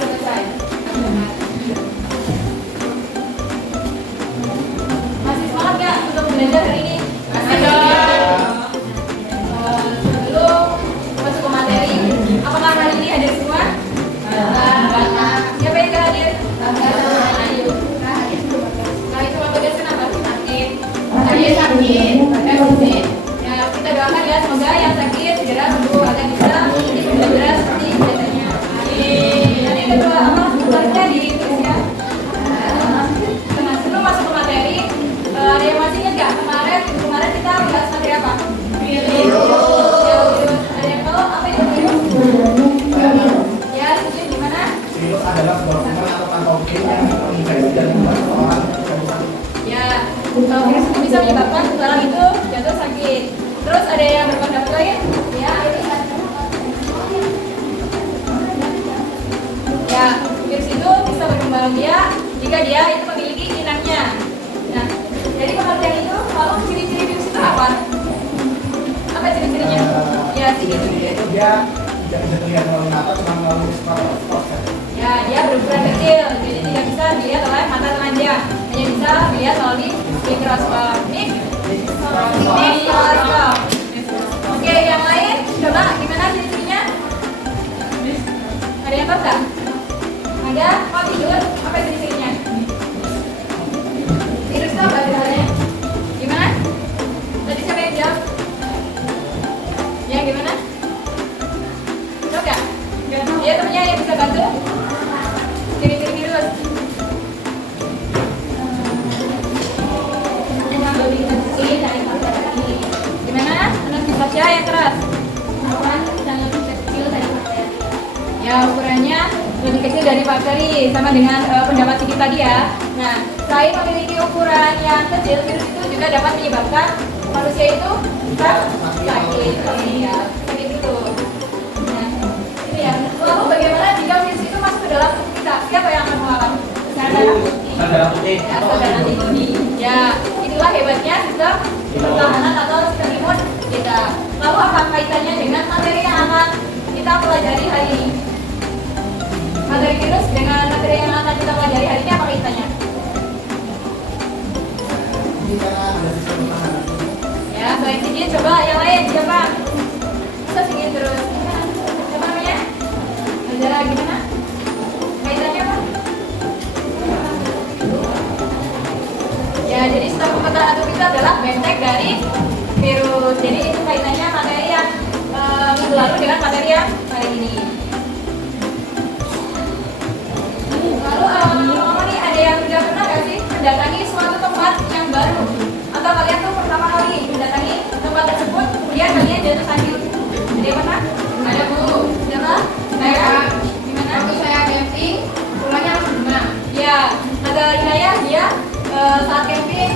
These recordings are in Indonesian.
selesai. Masih semangat nggak untuk belajar hari ini? Masih dong. Sebelum masuk ke materi, apakah hari ini hadir semua? Siapa yang nggak hadir? Ayo. Nah itu tugas kenapa? Sakit. Ya kita doakan ya semoga yang sakit segera sembuh agar bisa belajar seperti biasanya. Dan yang kedua apa? Keluarga ditulis ya. Nah sebelum masuk ke materi, ada yang masih ingat nggak kemarin kita bahas materi apa? Ada yang tahu apa itu virus? Ya, setuju gimana? Virus adalah sebuah kuman atau patogen yang terinfeksi dan membuat seseorang Ya, virus itu bisa menyebabkan seseorang itu jatuh sakit. Terus ada yang berpendapat lain? Ya, ya, virus itu bisa berkembang biak jika dia itu memiliki inangnya. Nah, jadi pengertian itu lalu ciri-ciri virus itu apa? Apa ciri-cirinya? Ya, ciri-cirinya itu dia tidak bisa terlihat melalui mata, cuma melalui proses. Ya, dia berukuran kecil, jadi tidak bisa dilihat oleh mata telanjang, hanya bisa dilihat melalui mikroskop. Mikroskop. Oke, yang lain, coba gimana ciri-cirinya? Ada yang tahu nggak? Ada? Oh tidur, apa ciri-cirinya? Virus itu apa ceritanya? Gimana? Tadi siapa yang jawab? Ya gimana? Tahu nggak? Ya temennya yang bisa bantu? Ciri-ciri virus. Gimana? Anak baca yang keras. Ya ukurannya lebih kecil dari bakteri, sama dengan pendapat Siti tadi ya. Nah, selain memiliki ukuran yang kecil, virus itu juga dapat menyebabkan manusia itu sakit. Ya, sakit itu. Nah, ini ya. Lalu bagaimana jika virus itu masuk ke dalam tubuh kita? Siapa yang akan melawan? Darah putih. Ya, saudara antibodi. Ya, itulah hebatnya sistem pertahanan atau sistem imun kita. Lalu apa kaitannya dengan materi yang akan kita pelajari hari ini? Materi virus dengan materi yang akan kita pelajari hari ini apa kaitannya? Ini karena ada sistem pertahanan. Ya, selain sedikit, coba yang lain siapa? Bisa sedikit terus. Siapa namanya? Zara gimana? Kaitannya apa? Ya, jadi sistem pertahanan tubuh kita adalah benteng dari virus. Jadi itu kaitannya materi yang minggu lalu dengan materi yang hari ini. Lalu ngomong nih, ada yang udah pernah nggak sih mendatangi suatu tempat yang baru? Atau kalian tuh pertama kali mendatangi tempat tersebut, kemudian kalian jatuh sakit? Ada yang pernah? Ada bu. Siapa? Saya. Gimana? Waktu saya camping, pulangnya langsung demam. Ya, ada Inaya dia saat camping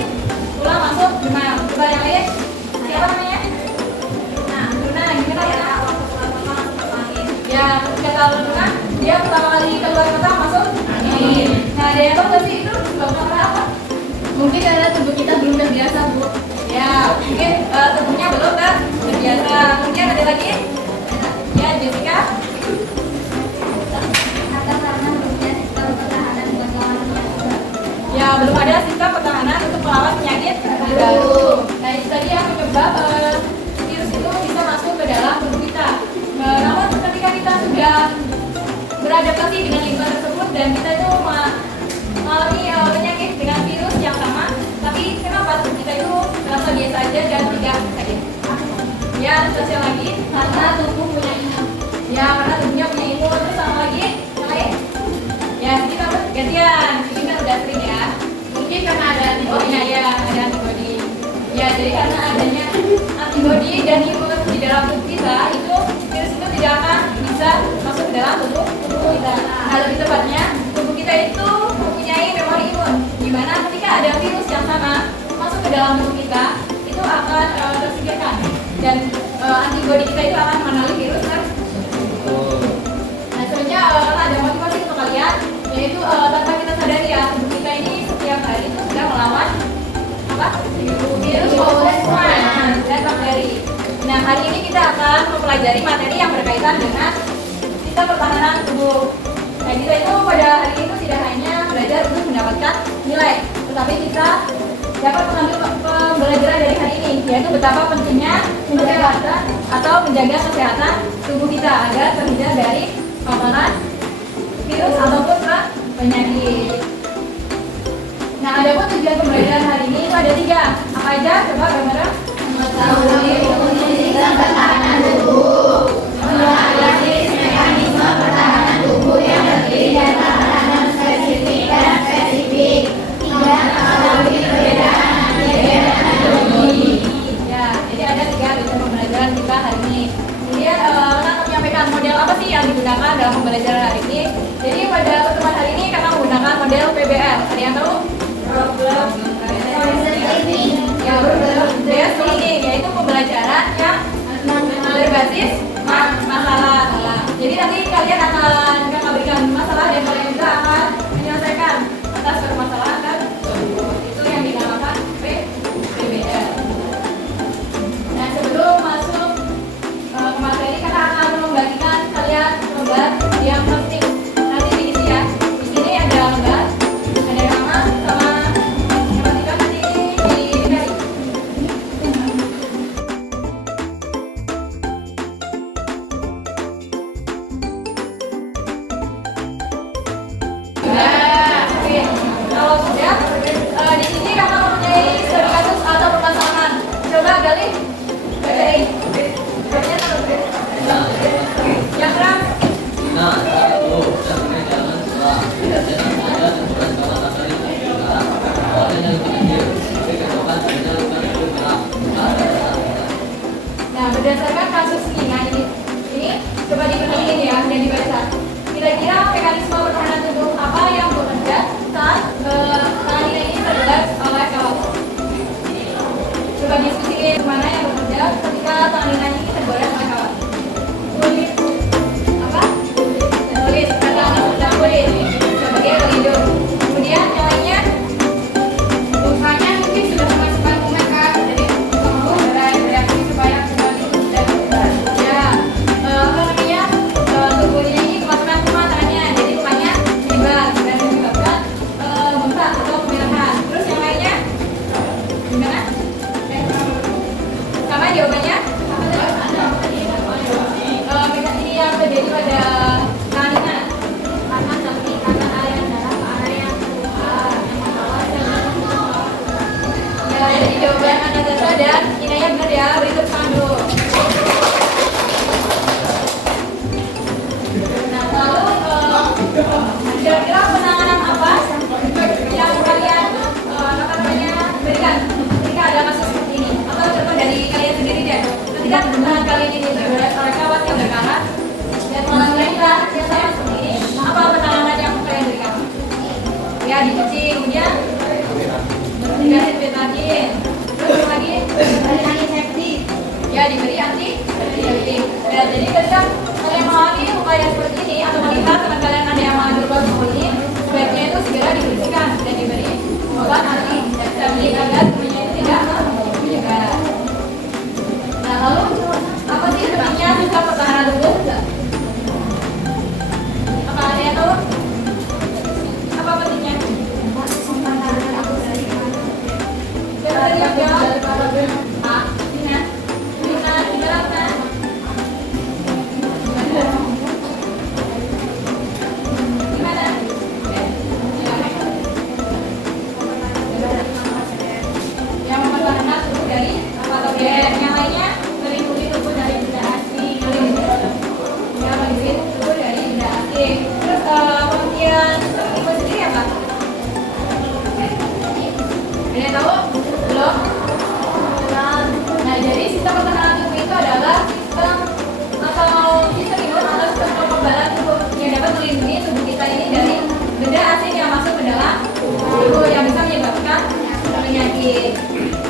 pulang masuk demam. Coba yang lain? Siapa namanya? Luna. Gimana ya? Ya, kata Luna, dia pertama kali keluar kota masuk angin. Nah, ada yang tahu nggak sih itu sebabnya apa? Mungkin karena tubuh kita belum terbiasa, Bu. Ya, mungkin tubuhnya belum terbiasa. Kemudian ada lagi? Ya, Jessica. Ya, belum ada sistem pertahanan untuk melawan penyakit baru. Nah, itu tadi yang menyebab virus itu bisa masuk ke dalam tubuh kita. Namun ketika kita sudah beradaptasi dengan lingkungan tersebut dan kita itu mengalami penyakit dengan virus yang sama, tapi kenapa tubuh kita itu merasa biasa aja dan tidak sakit? Ya, sosial lagi karena tubuh punya imun. Ya, karena tubuhnya punya imun. Terus sama lagi, yang lain? Ya, kita gantian. Ini kan udah sering ya. Mungkin karena ada antibodinya ya, ada antibodi. Ya, jadi karena adanya antibodi dan imun di dalam tubuh kita, itu virus itu tidak akan bisa masuk ke dalam tubuh kita. Nah, lebih tepatnya tubuh kita itu mempunyai memori imun, di mana ketika ada virus yang sama masuk ke dalam tubuh kita, itu akan tersingkirkan dan antibodi kita itu akan mengenali virus tersebut. Nah, sebenarnya ada motivasi untuk kalian, yaitu tanpa kita sadari ya, tubuh kita ini setiap hari itu sedang melawan apa? Virus, kuman, dan bakteri. Nah, hari ini kita akan mempelajari materi yang berkaitan dengan sistem pertahanan tubuh. Nah, gitu ya tetapi kita dapat mengambil pembelajaran dari hari ini, yaitu betapa pentingnya menjaga atau menjaga kesehatan tubuh kita agar terhindar dari paparan virus ataupun penyakit. Nah, ada pun tujuan pembelajaran hari ini itu ada 3. Apa aja? Coba gambarnya. Mengetahui fungsi pertahanan tubuh, mengenali mekanisme pertahanan tubuh yang terdiri dari pertahanan spesifik dan spesifik. 3. Mengetahui perbedaan antigen dan antibodi. Ya, jadi ada 3 tujuan pembelajaran kita hari ini. Kemudian akan menyampaikan model apa sih yang digunakan dalam pembelajaran hari ini. Jadi pada pertemuan hari ini kita menggunakan model PBL. Ada yang tahu? Problem yang based learning, yaitu pembelajaran yang berbasis masalah. Jadi nanti kalian akan memberikan masalah dan kalian juga akan menyelesaikan atas permasalahan dan itu yang dinamakan PBL. Nah, sebelum masuk ke materi, kita akan membagikan kalian lembar yang penting. Nanti diisi ya. Di sini ada lembar, ada nama sama berdasarkan kasus ini coba dipenuhi ya dan dibaca. Kira-kira mekanisme pertahanan tubuh apa yang bekerja saat tangan ini terbelah oleh kawan? Coba diskusikan mana yang bekerja ketika tangan ini terbelah oleh kawan. Kulit apa? Kulit kata kulit sebagai pelindung. Kemudian yang lainnya lukanya mungkin sudah kemasukan kuman kan, jadi perlu bereaksi supaya tubuhnya ini kemasukan kuman tangannya, jadi lukanya menyebar dan menyebabkan bengkak atau kemerahan. Terus yang lainnya gimana? Sama jawabannya? Ini yang terjadi pada tangannya karena tapi karena area dalam area ya, jadi jawaban Anastasia dan Inaya benar ya. Berikut tangan dulu. Kira-kira penanganan apa yang kalian berikan ketika ada kasus seperti ini? Atau coba dari kalian sendiri deh. Ketika tangan kalian ini terbelah oleh kawat yang berkarat dan mengalami saya seperti ini, apa penanganan yang kalian berikan? Ya, dicuci, kemudian disinfektan, terus lagi antiseptik. Ya, diberi antiseptik. Ya, jadi ketika kalian mengalami upaya seperti ini atau melihat teman kalian ada yang mengalami luka seperti ini, sebaiknya itu segera dibersihkan dan diberi obat antiseptik agar tubuhnya itu tidak menyebar. Nah, lalu apa sih sebenarnya sistem pertahanan tubuh? Apa ada yang tahu? Apa pentingnya? Dari yang jawab? Yang lainnya melindungi tubuh dari benda asing, ya melindungi tubuh dari benda asing. Terus pengertian itu sendiri apa? Ada yang tahu? Belum? Nah, jadi sistem pertahanan tubuh itu adalah sistem imun atau sistem kekebalan tubuh yang dapat melindungi tubuh kita ini dari benda asing yang masuk ke dalam tubuh yang bisa menyebabkan penyakit.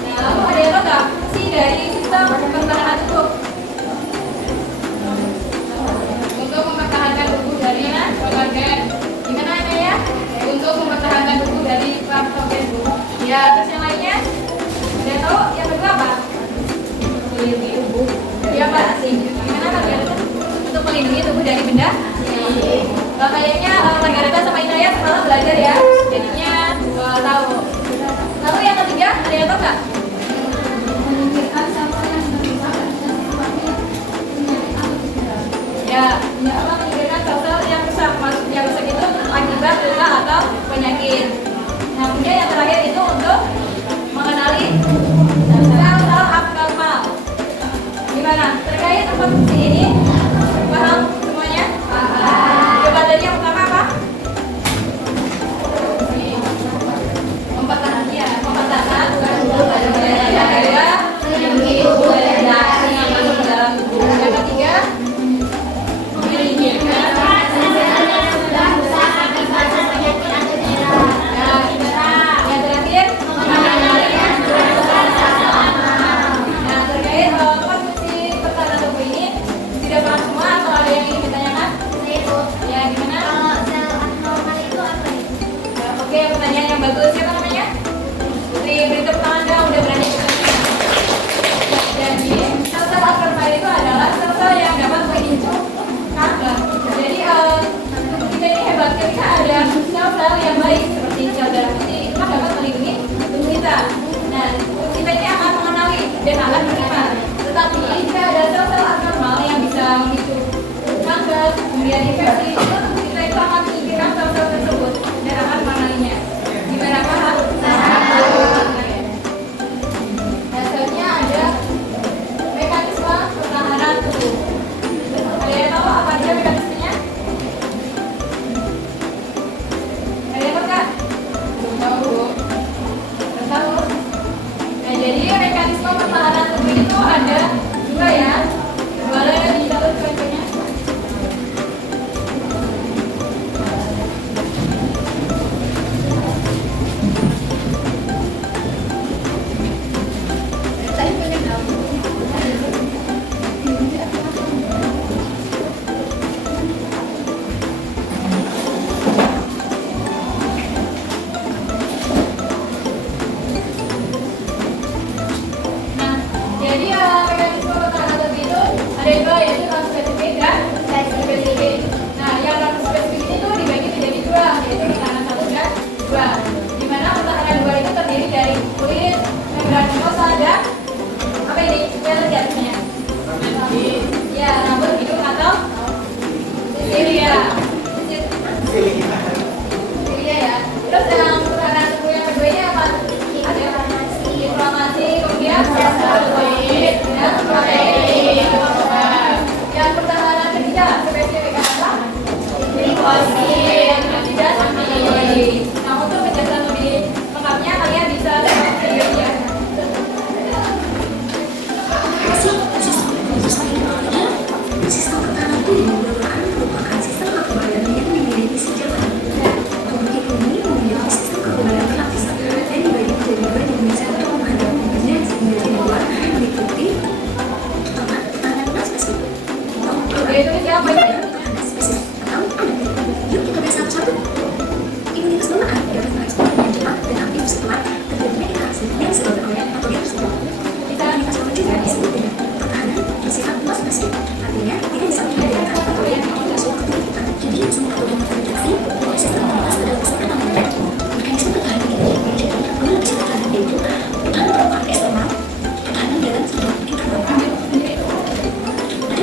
Nah, lalu ada yang tahu nggak sih dari sistem pertahanan tubuh? Untuk mempertahankan tubuh dari patogen. Gimana ya? Untuk mempertahankan tubuh dari patogen. Ya, terus yang lainnya? Ada yang tahu? Yang kedua apa? Melindungi tubuh. Ya, Pak. Gimana kalian? Untuk melindungi tubuh dari benda asing. Kayaknya Margareta sama Inaya semalam belajar ya, jadinya tahu. menyingkirkan sel-sel yang rusak. Maksudnya rusak itu akibat luka atau penyakit. Nah, kemudian yang terakhir itu untuk mengenali sel-sel abnormal. Gimana? Terkait empat fungsi ini, paham semuanya? Paham. Coba tadi yang pertama apa? Pembatasan. Ya, pembatasan. Yang kedua, yang masuk ke dalam tubuh. Yang ketiga, menyingkirkan. Yang terakhir, mengenali. Nah, terkait empat fungsi pertahanan tubuh ini, tidak paham semua atau ada yang ingin ditanyakan? Ya, gimana? Oke, pertanyaan yang bagus. Siapa namanya? Beri tepuk tangan dong, udah berani. Jadi, sel-sel abnormal itu adalah sel-sel yang dapat memicu kanker. Jadi, tubuh kita ini hebat ketika ada sel-sel yang baik seperti sel darah putih, itu kan dapat melindungi tubuh kita. Nah, tubuh kita ini akan mengenali dan akan menerima. Tetapi jika ada sel-sel abnormal yang bisa memicu kanker, kemudian infeksi, itu tubuh kita itu akan menyingkirkan sel-sel tersebut dan akan mengenalinya. Gimana paham? Nah, selanjutnya ada mekanisme pertahanan tubuh. Ada yang tahu apa aja mekanismenya? Ada yang tahu kan? Belum tahu. Belum tahu. Nah, jadi mekanisme pertahanan tubuh itu ada dua ya. Boleh dicatat contohnya? Nah, jadi mekanisme pertahanan tubuh itu ada dua, yaitu non spesifik dan spesifik. Nah, yang non spesifik itu dibagi menjadi dua, yaitu pertahanan 1 dan 2. Di mana pertahanan 2 itu terdiri dari kulit, membran mukosa dan apa ini? Kita lihat ya. Ya, rambut, hidung atau sisilia. Sisilia ya. Terus yang pertahanan tubuh yang kedua ini apa? Ada inflamasi, kemudian protein dan protein. Yang pertahanan ketiga spesifik apa? Limfosit dan anti. Nah, untuk penjelasan lebih lengkapnya kalian bisa lihat video ya. Sistem pertahanan tubuh merupakan sistem kekebalan yang dimiliki sejak lahir. Tubuh kita ini memiliki sistem kekebalan berlapis dan dibagi menjadi dua jenis untuk menghadapi penyakit yang kedua meliputi pertama pertahanan non spesifik. Itu siapa ya? Pertahanan spesifik atau adaptif. Yuk kita bahas satu-satu. Imunitas bawaan dapat merespon dengan cepat dan aktif setelah terjadinya interaksi yang disebut oleh patogen tersebut. Imunitas bawaan juga disebut dengan pertahanan bersifat non spesifik. Artinya tidak bisa menghadapi patogen yang masuk ke tubuh kita. Jadi semua patogen terinfeksi oleh sistem imunitas adalah sistem pertahanan. Mekanisme pertahanan ini menjadi dua lapis pertahanan, yaitu pertahanan berupa eksternal, pertahanan dalam serta internal. Pada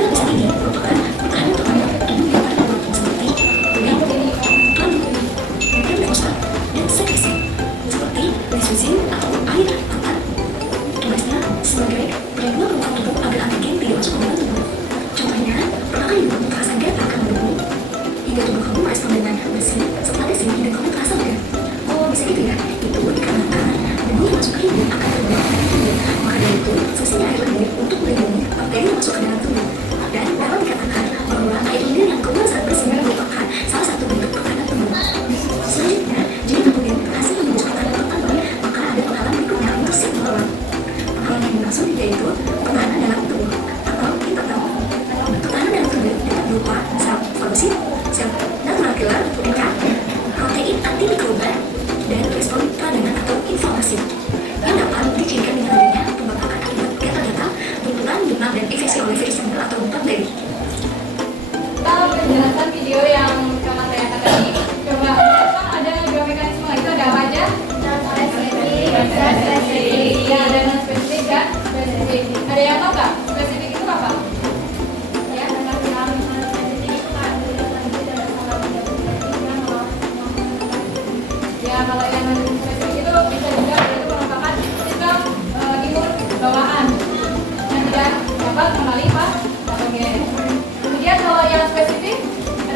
lapisan ini merupakan pertahanan terhadap tubuh yang pada seperti yang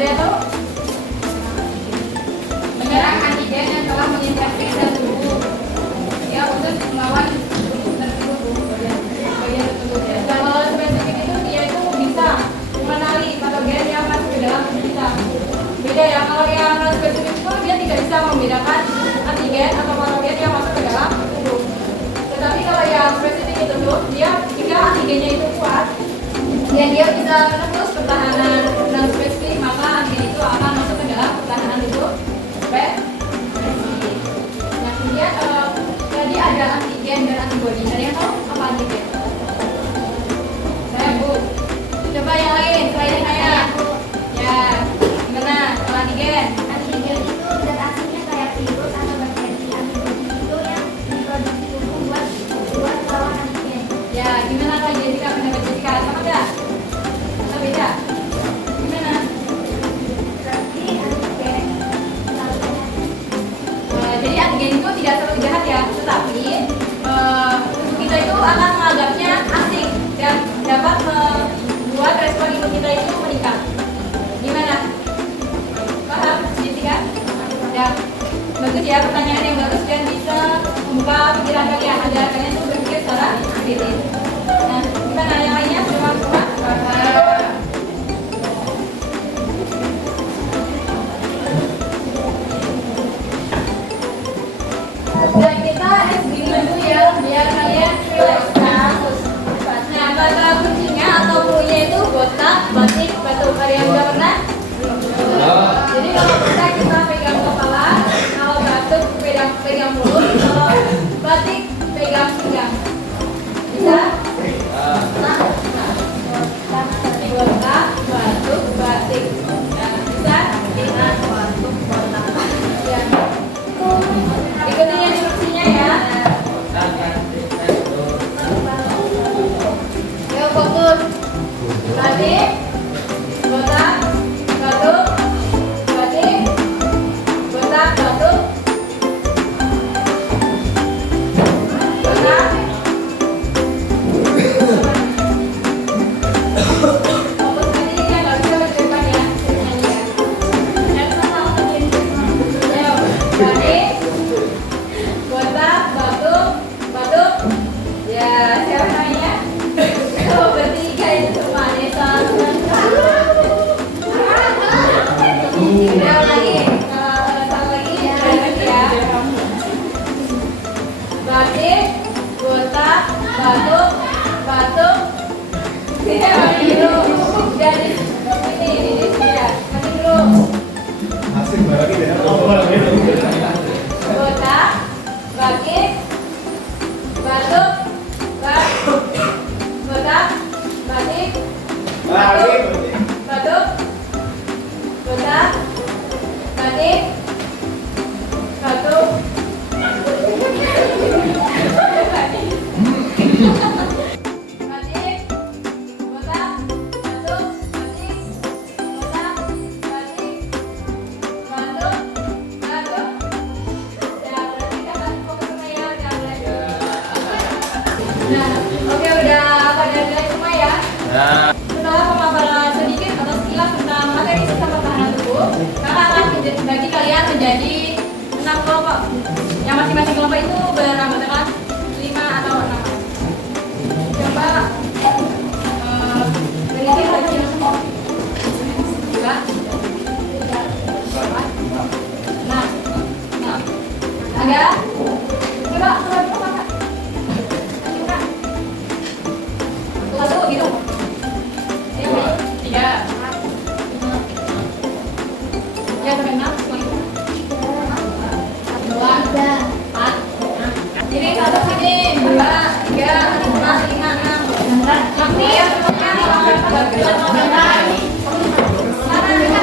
yang tahu? Menyerang antigen yang telah menginfeksi sel tubuh ya untuk melawan bagian tertentu. Kalau spesifik itu dia itu bisa mengenali patogen yang masuk ke dalam tubuh kita. Beda ya, kalau yang non spesifik itu dia tidak bisa membedakan antigen atau patogen yang masuk ke dalam tubuh. Tetapi kalau yang spesifik itu tuh dia jika antigennya itu kuat dan dia bisa menembus pertahanan non spesifik, maka antigen itu akan masuk ke dalam pertahanan tubuh spesifik. Nah kemudian tadi ada antigen dan antibody. Ada yang tahu apa antigen? Saya Bu. Coba yang lain selain saya. Ya, gimana kalau antigen? Antigen itu zat aslinya kayak virus atau bakteri. Antibodi itu yang diproduksi tubuh buat lawan antigen. Ya, gimana kalau Jessica pendapat Jessica sama nggak? Atau beda? Gimana? Berarti antigen Jadi antigen itu tidak selalu jahat ya, tetapi tubuh kita itu akan menganggapnya asing dan dapat membuat respon imun kita itu meningkat. Gimana? Paham, Jessica? Ya, bagus ya, pertanyaan yang bagus dan bisa membuka pikiran kalian agar kalian tuh berpikir secara kritis. Nah, gimana yang lainnya? Semua semua? Dan kita SG dulu ya, biar kalian relax. Nah, kata kuncinya atau cluenya itu botak, batik, batuk. Ada yang udah pernah? Jadi kalau botak kita pegang kepala, kalau batuk pegang mulut, kalau batik pegang pinggang. Bisa? Nah, botak, batuk, batik. Nah, bisa? Kita batuk, botak. Ya. Ikuti instruksinya ya. Yuk fokus. Batik, botak, batuk, batik, botak, batuk, botak. Fokus tadi ya, nggak bisa ke depan ya. Nyanyi ya. Ayo, batik, botak, batuk, batuk. Ya, siapa namanya? Oh, bertiga itu semua. Nesa, udah lagi. Satu lagi, ya. Batik, botak, batuk, batuk. Ya, mati dulu. Dan ini ya. Mati dulu. Asik banget ya. Botak, batik, batuk, botak, batik, batuk, batuk, botak, batik, batuk. Batik, botak, batuk, batik, botak, batik, batuk, batuk. Ya, berarti kalian fokus semua ya, udah belajar. Nah, oke udah pada nilai semua ya. Setelah pemaparan sedikit atau sekilas tentang materi sistem pertahanan tubuh, kakak akan bagi kalian menjadi 6 kelompok. Yang masing-masing kelompok itu beranggotakan 5 atau 6. Coba berisi bagian semua. Coba. Nah, ada. Coba keluar dulu kakak. Coba. Satu gitu. 3. Ya sampai 6 semuanya. 2, 4. Ini 1 sini, 2, 3, 4, 5, 6. Nanti ya semuanya. Mana?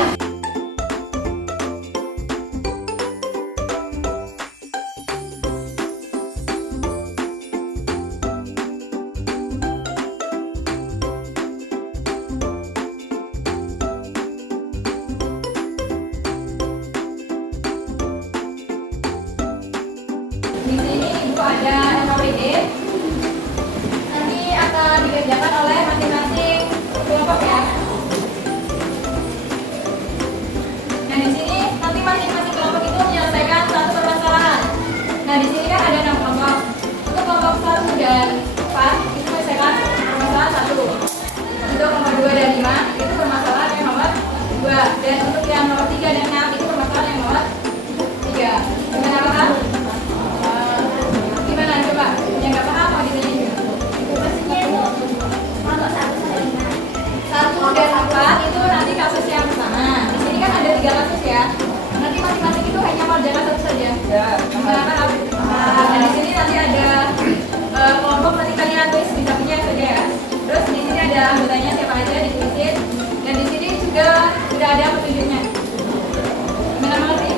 Nah, di sini nanti ada kelompok, nanti kalian tulis di sampingnya saja ya. Terus di sini ada anggotanya siapa aja ditulisin. Dan di sini juga sudah ada petunjuknya. Gimana mengerti?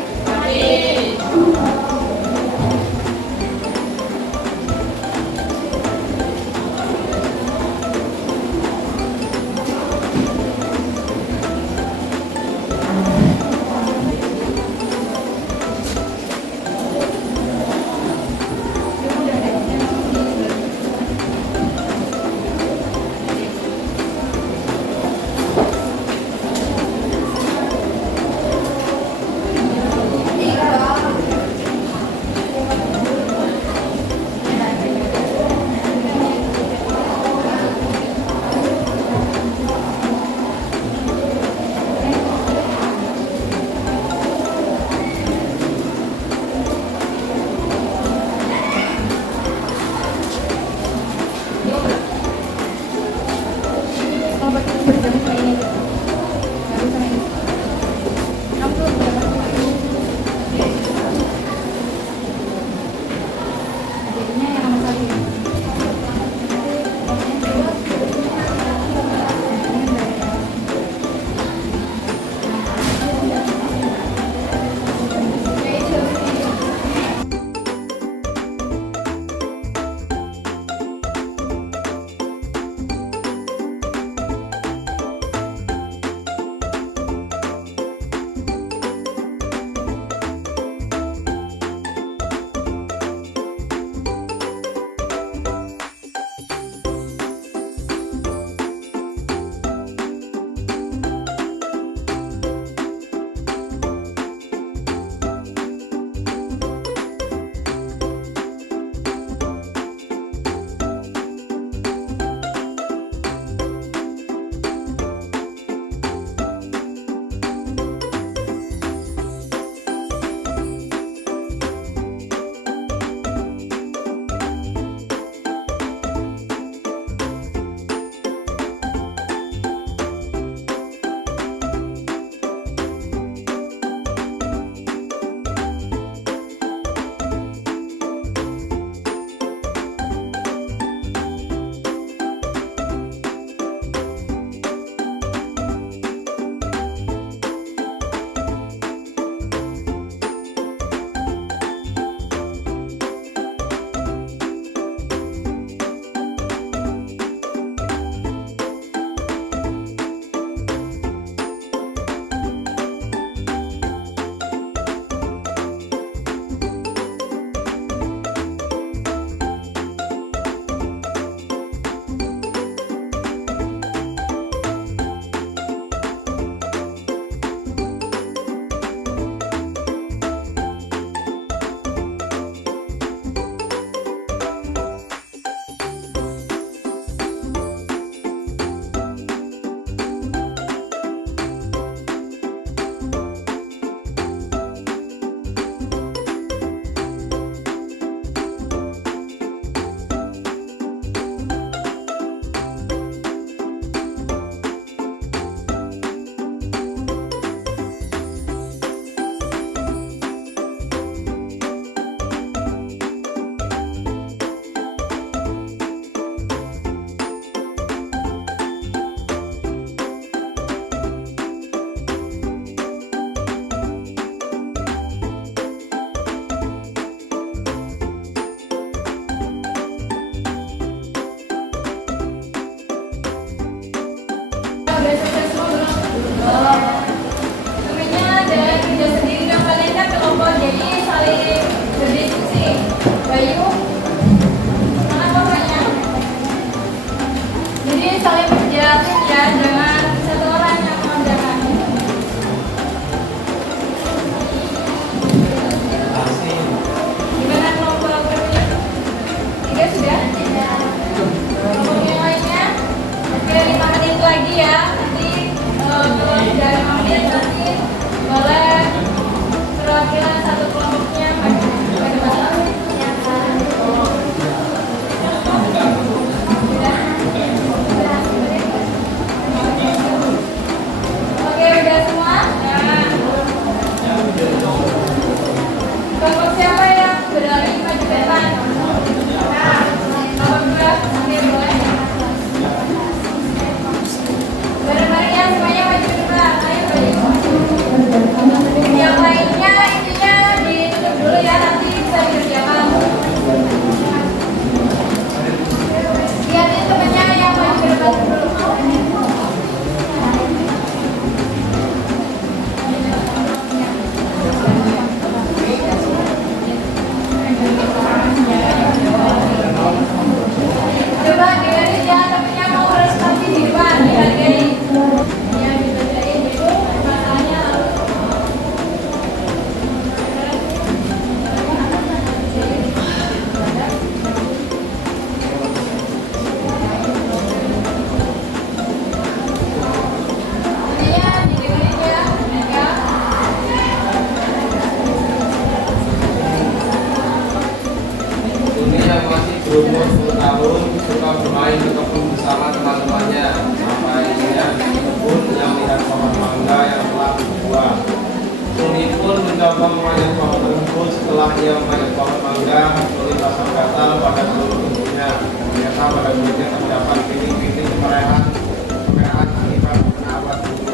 pohon tersebut setelah ia memanjat pohon mangga melintas gatal pada seluruh tubuhnya. Ternyata pada kulitnya terdapat bintik-bintik kemerahan akibat kena awan bumi.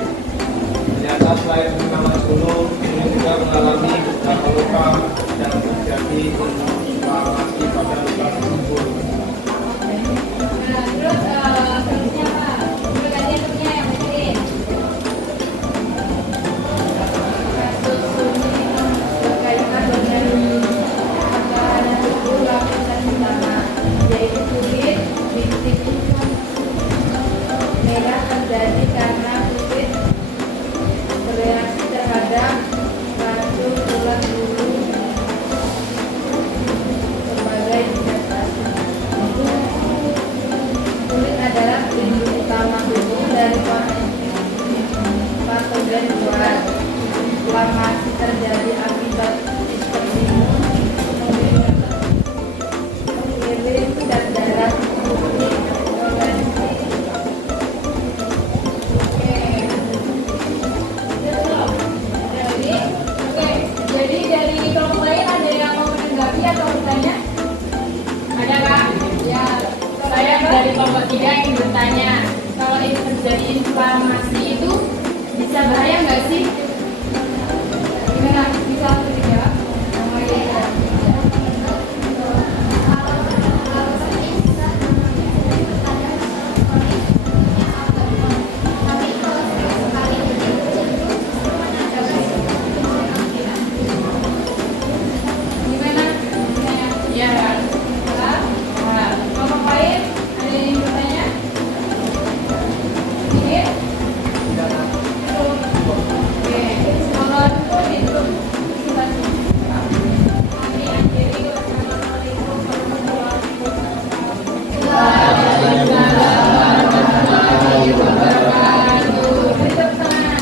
Ternyata selain terkena bulu, ini juga mengalami beberapa luka dan terjadi inflamasi pada luka tersebut. Nah, terus selanjutnya apa? Bergantian punya yang penting. Kasus ini berkaitan dengan makanan tubuh lapisan pertama, yaitu kulit, bintik merah terjadi karena kulit bereaksi terhadap racun tulang bulu sebagai investasi. Kulit adalah pelindung utama tubuh dari patogen luar. Inflamasi terjadi akibat sistem imun, mengirim dan darah putih koleksi. Jadi dari kelompok lain ada yang mau menanggapi atau bertanya? Ada kak? Ya, saya dari kelompok 3 ingin bertanya, kalau itu terjadi inflamasi itu bisa bahaya nggak sih? Gimana? Bisa tidak? Gimana? Ya. Nah, kelompok lain ada yang ingin bertanya? Ingin? Oke, kalau itu kami akhiri. Wassalamualaikum warahmatullahi wabarakatuh. Beri tepuk tangan.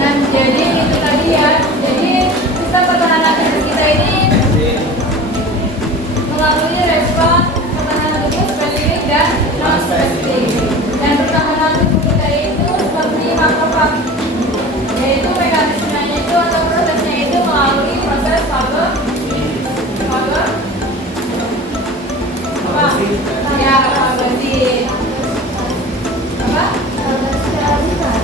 Nah, jadi itu tadi ya. Jadi sistem pertahanan tubuh kita ini melalui respon pertahanan tubuh spesifik dan non spesifik. Dan pertahanan tubuh kita itu seperti makrofag, yaitu mekanismenya itu atau prosesnya itu melalui proses apa? Ya, fagosit. Apa?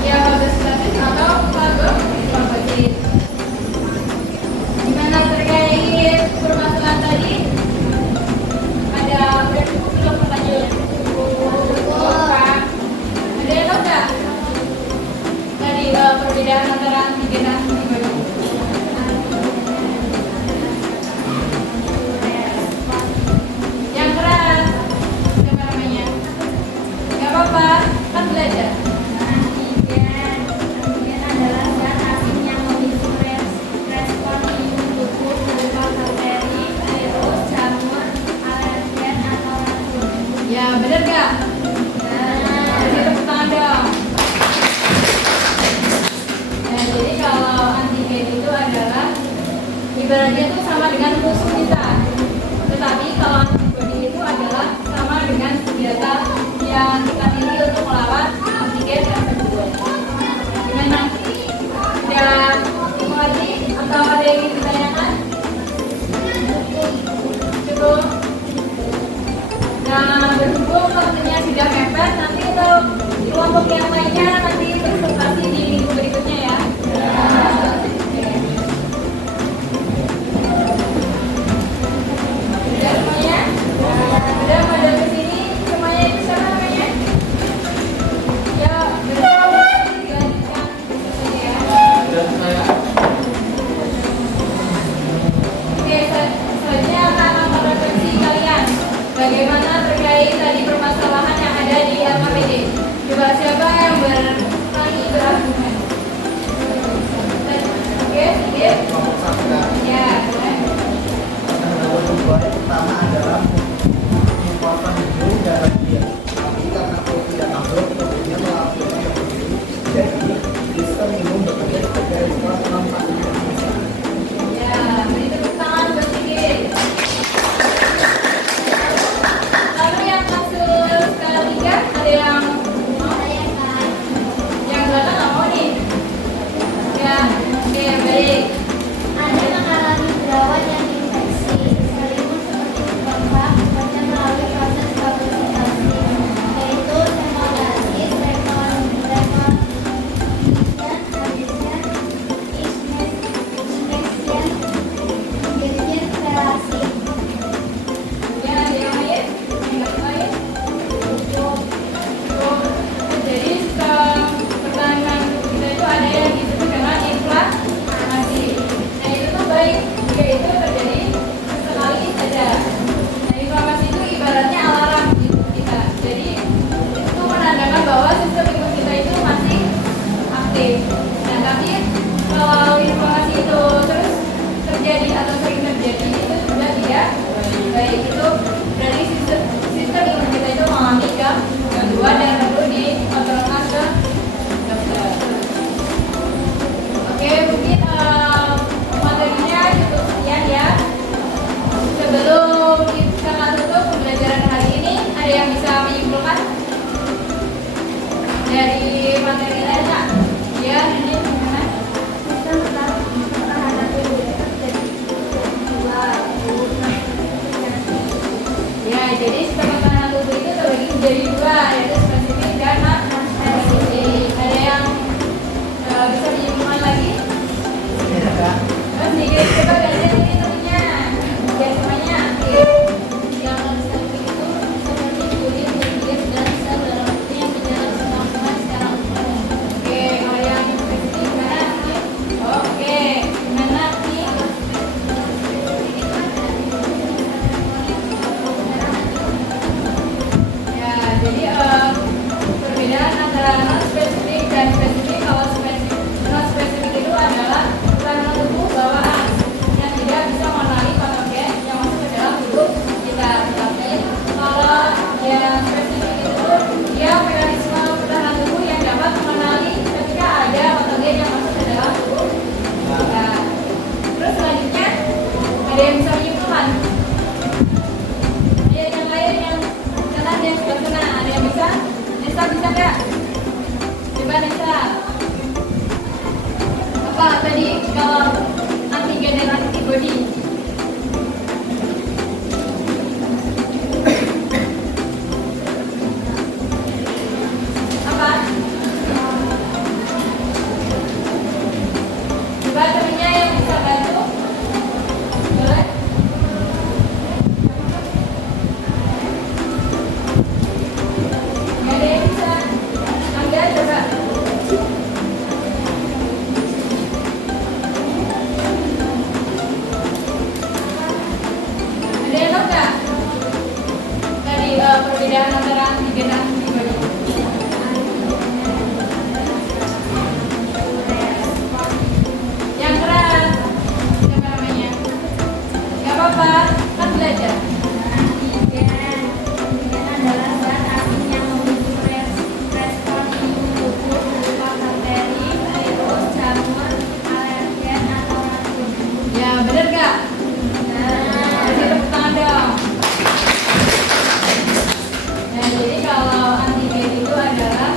Ya, fagosit atau fagosit. Gimana terkait permasalahan tadi? Ada belum pertanyaan? Pak, ada yang tahu nggak? Tadi perbedaan antara antigen dan antibodi. Yang keras, siapa namanya? Gak apa-apa, kan belajar. Antigen adalah zat asing yang memicu respon imun tubuh berupa bakteri, virus, jamur, alergen, atau racun. Ya, bener gak? Kasih tepuk tangan dong. Nah, jadi kalau antigen itu adalah ibaratnya itu sama dengan musuh kita. Tetapi kalau antibodi itu adalah sama dengan senjata yang kita miliki untuk melawan antigen tersebut. Gimana? Ada mengerti atau ada yang ingin ditanyakan? Cukup. Nah, berhubung waktunya sudah mepet, nanti untuk kelompok yang lainnya nanti presentasi di minggu berikutnya ya. Oke. Sudah semuanya? Sudah pada kesini semuanya itu siapa namanya? Ya, dilanjutkan besok ya. Oke, selanjutnya akan memperbaiki kalian bagaimana terkait tadi permasalahan yang ada di LKPD. Coba siapa yang berargumen? Oke, sedikit. Ya, boleh. Pertama adalah kekuatan hidung darah dia. Tapi karena kalau tidak masuk, kemudian melakukan seperti jadi sistem imun bekerja sebagai respon non-patogen. Ya, beri tepuk tangan buat sedikit. Lalu yang maksud jadi dua, yaitu spesifik dan non spesifik. Ada yang bisa diinfokan lagi? Sedikit coba ganti ini tadinya biar semuanya aktif. Yang non spesifik itu seperti kulit, kulit dan sel dalam tubuh yang berjalan semua secara umum. Oke, kalau yang spesifik gimana? Oke, gimana nih? Ya, jadi perbedaan antara non spesifik dan spesifik. Kalau non spesifik itu adalah kelainan tubuh bawaan yang tidak bisa mengenali patogen yang masuk ke dalam tubuh kita. Tapi kalau yang spesifik itu dia mekanisme pertahanan tubuh yang dapat mengenali ketika ada patogen yang masuk ke dalam tubuh kita. Terus selanjutnya ada yang bisa menyimpulkan? Ya, yang lain yang kanan dan sebelah sana ada yang bisa? Nesa bisa nggak? Coba Nesa. Apa tadi kalau antigen dan antibody? Apa? Coba temennya yang bisa bantu. Boleh? Nggak ada yang bisa. Angga coba. Ada yang tahu nggak? Tadi perbedaan antara antigen dan antibody. Yang keras. Siapa namanya? Nggak apa-apa, kan belajar. Antigen adalah zat asing yang memicu respon imun tubuh berupa bakteri, virus, jamur, alergen, atau racun. Ya, bener nggak? Kasih tepuk tangan dong. Nah, jadi kalau antigen itu adalah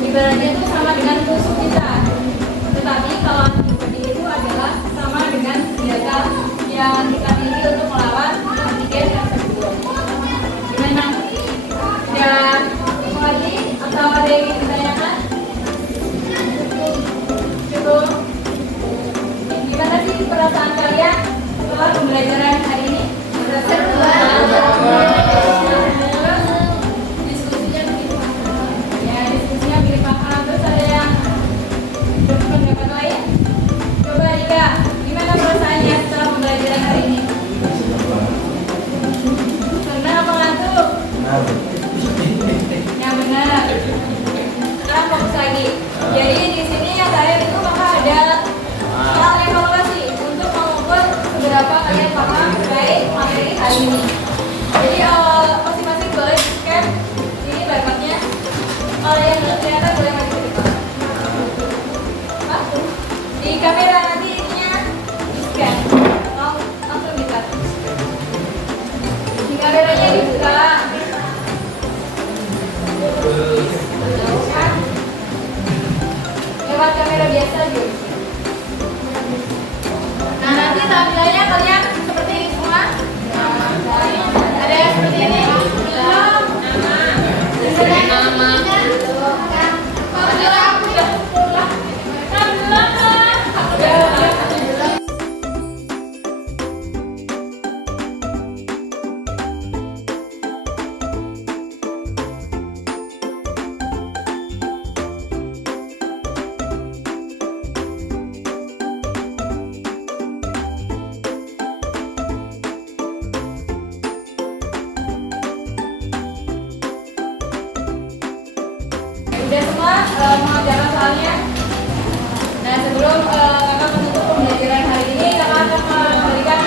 ibaratnya itu sama dengan musuh kita. Tetapi kalau antibody itu adalah sama dengan senjata yang kita miliki untuk melawan antigen tersebut. Gimana? Dan lagi atau ada yang ingin ditanyakan? Cukup. Gimana sih perasaan kalian setelah pembelajaran hari ini? Seru diskusinya bikin paham. Ya, diskusinya bikin paham. Terus ada yang berpendapat lain? Coba Rika, gimana perasaannya setelah pembelajaran hari ini? Senang apa ngantuk? Yang benar. Sekarang fokus lagi. Jadi di sini yang terakhir itu maka ada soal evaluasi untuk mengukur seberapa kalian paham terkait materi hari ini. Jadi masing-masing boleh scan ini barcode-nya. Kalau yang belum kelihatan boleh maju ke depan. Hah? Di kamera nanti ininya di scan. Langsung bisa. Di kameranya dibuka. Lewat kamera biasa juga. Nah, nanti tampilannya kalian seperti ini semua. Ada yang seperti ini. Belum. Nama. Udah semua mengerjakan soalnya. Nah, sebelum kakak menutup pembelajaran hari ini, kakak akan memberikan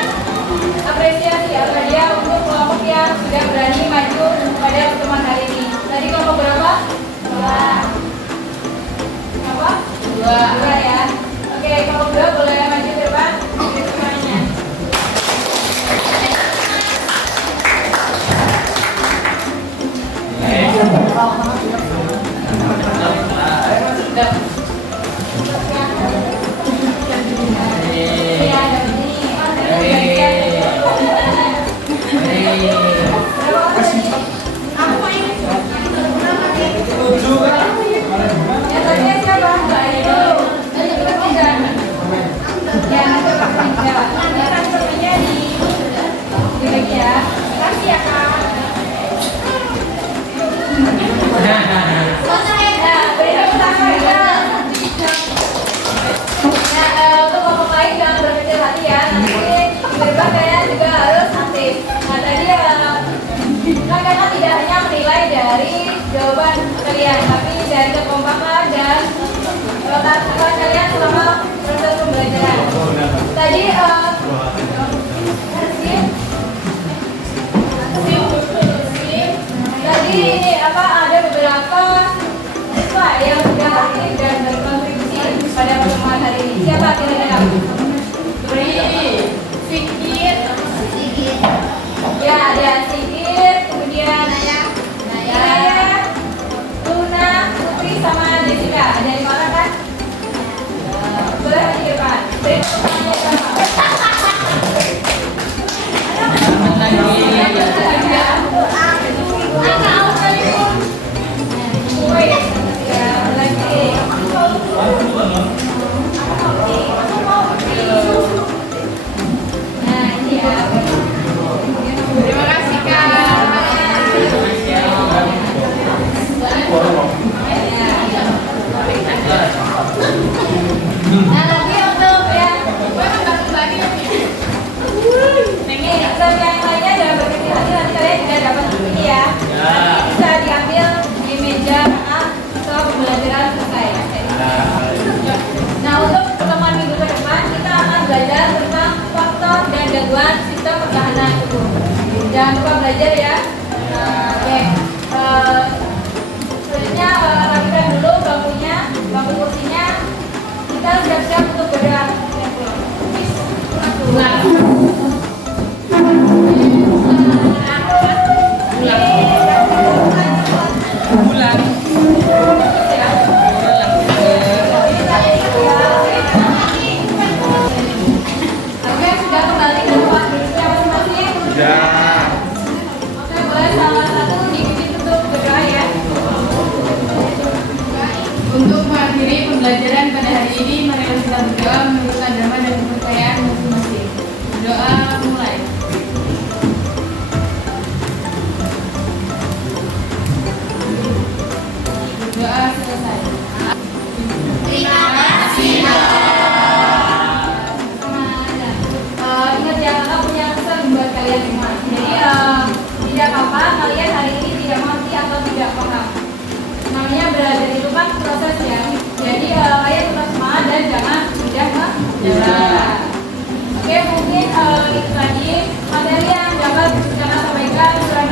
apresiasi atau dia untuk kelompok yang sudah berani maju pada pertemuan hari ini. Tadi kelompok berapa? Dua. Apa? Dua ya. Oke, kelompok dua boleh maju ke depan. Semuanya. Aku ini siapa kira-kira? Ya, ada Sigit, kemudian Naya, Luna, Putri, sama Jessica. Ada 5 orang kan? Boleh di depan. Beri tepuk tangannya sama. Nah, ini ya. Terima kasih, Nah, lagi untuk yang ini exam yang lainnya dalam berkali-kali nanti kalian tidak dapat ini ya. Nanti bisa diambil di meja setelah pembelajaran selesai. Nah, untuk pertemuan minggu ke depan kita akan belajar tentang faktor dan gangguan sistem pertahanan tubuh. Jangan lupa belajar ya. Oke. Selanjutnya rapikan dulu bangkunya, bangku kursinya. Kita siap-siap untuk bergerak. Oke, sudah kembali ke tempat duduknya masing-masing? Sudah. Oke, boleh salah satu diikuti untuk bergerak ya. Untuk mengakhiri pembelajaran pada hari ini, mari kita berdoa menurut agama dan kepercayaan masing-masing. Doa mulai. Doa selesai. Terima kasih. Ingat ya, kakak punya pesan buat kalian semua. Jadi tidak apa-apa kalian hari ini tidak mengerti atau tidak paham. Namanya belajar itu kan proses ya. Jadi kalian tetap semangat dan jangan mudah menyerah. Oke, mungkin itu tadi materi yang dapat kita sampaikan. Kurang